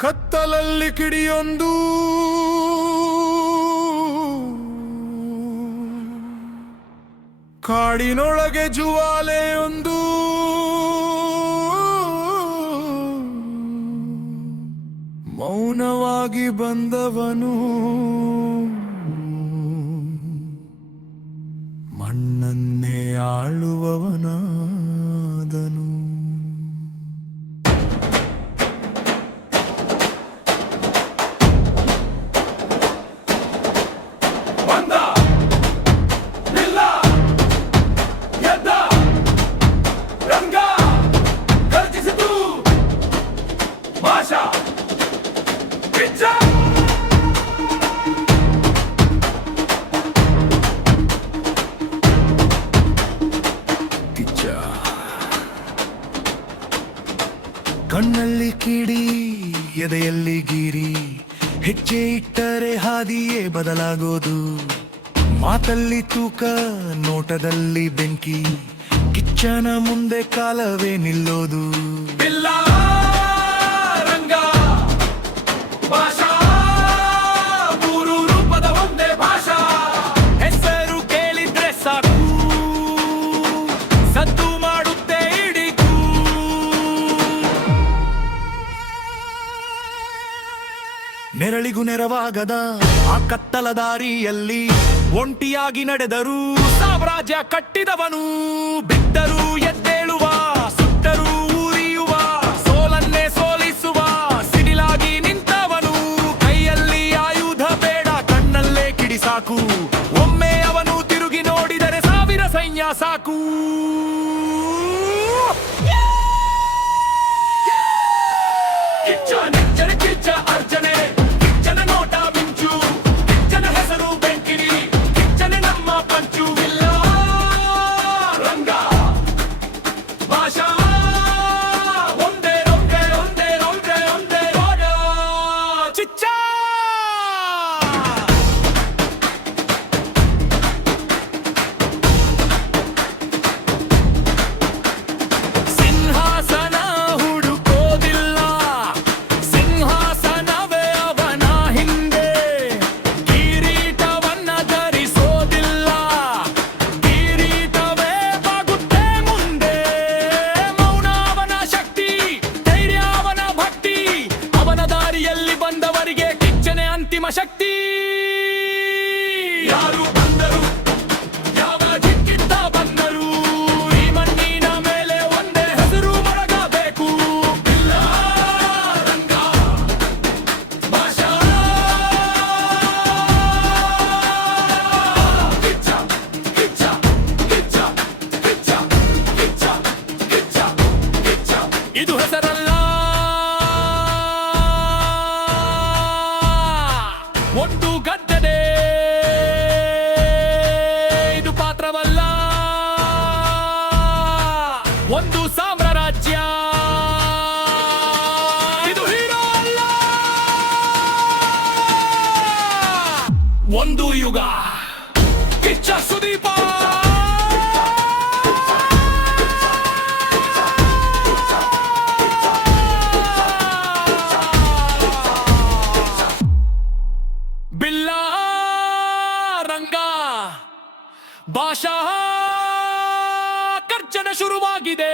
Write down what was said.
ಕತ್ತಲಲ್ಲಿ ಕಿಡಿಯೊಂದು ಕಾಡಿನೊಳಗೆ ಜುವಾಲೆಯೊಂದು ಮೌನವಾಗಿ ಬಂದವನು ಮಣ್ಣನ್ನೇ ಆಳುವವನಾದನು. ಕಣ್ಣಲ್ಲಿ ಕಿಡಿ ಎದೆಯಲ್ಲಿ ಗಿರಿ, ಹೆಜ್ಜೆ ಇಟ್ಟರೆ ಹಾದಿಯೇ ಬದಲಾಗೋದು. ಮಾತಲ್ಲಿ ತೂಕ ನೋಟದಲ್ಲಿ ಬೆಂಕಿ, ಕಿಚ್ಚನ ಮುಂದೆ ಕಾಲವೇ ನಿಲ್ಲೋದು. ನೆರಳಿಗೂ ನೆರವಾಗದ ಆ ಕತ್ತಲ ದಾರಿಯಲ್ಲಿ ಒಂಟಿಯಾಗಿ ನಡೆದರು ಸಾಮ್ರಾಜ್ಯ ಕಟ್ಟಿದವನು. ಬಿದ್ದರೂ ಎದ್ದೇಳುವ, ಸುಟ್ಟರೂ ಉರಿಯುವ, ಸೋಲನ್ನೇ ಸೋಲಿಸುವ ಸಿಡಿಲಾಗಿ ನಿಂತವನು. ಕೈಯಲ್ಲಿ ಆಯುಧ ಬೇಡ, ಕಣ್ಣಲ್ಲೇ ಕಿಡಿ ಸಾಕು. ಒಮ್ಮೆ ಅವನು ತಿರುಗಿ ನೋಡಿದರೆ ಸಾವಿರ ಸೈನ್ಯ ಸಾಕು. ಅರ್ಜನೆ ಶಕ್ತಿ. ಯಾರು ಬಂದರು, ಯಾವ ದಿಕ್ಕಿಂದ ಬಂದರು, ಈ ಮಣ್ಣಿನ ಮೇಲೆ ಒಂದೇ ಹೆಸರು ಮೊಳಗಬೇಕು. ಇಲ್ಲ ರಂಗ ಭಾಷಾ. ಕಿಚ್ಚ ಕಿಚ್ಚ ಕಿಚ್ಚ ಕಿಚ್ಚ ಕಿಚ್ಚ ಕಿಚ್ಚ ಕಿಚ್ಚ. ಇದು ಹೆಸರಲ್ಲ, ಒಂದು ಗದ್ದೆದೆ. ಇದು ಪಾತ್ರವಲ್ಲ, ಒಂದು ಸಾಮ್ರಾಜ್ಯ. ಇದು ಹೀರೋ ಅಲ್ಲ, ಒಂದು ಯುಗ. ಕಿಚ್ಚ ಸುದೀಪ. ಬಿಲ್ಲಾ ರಂಗ ಭಾಷಾ. ಗರ್ಜನೆ ಶುರುವಾಗಿದೆ.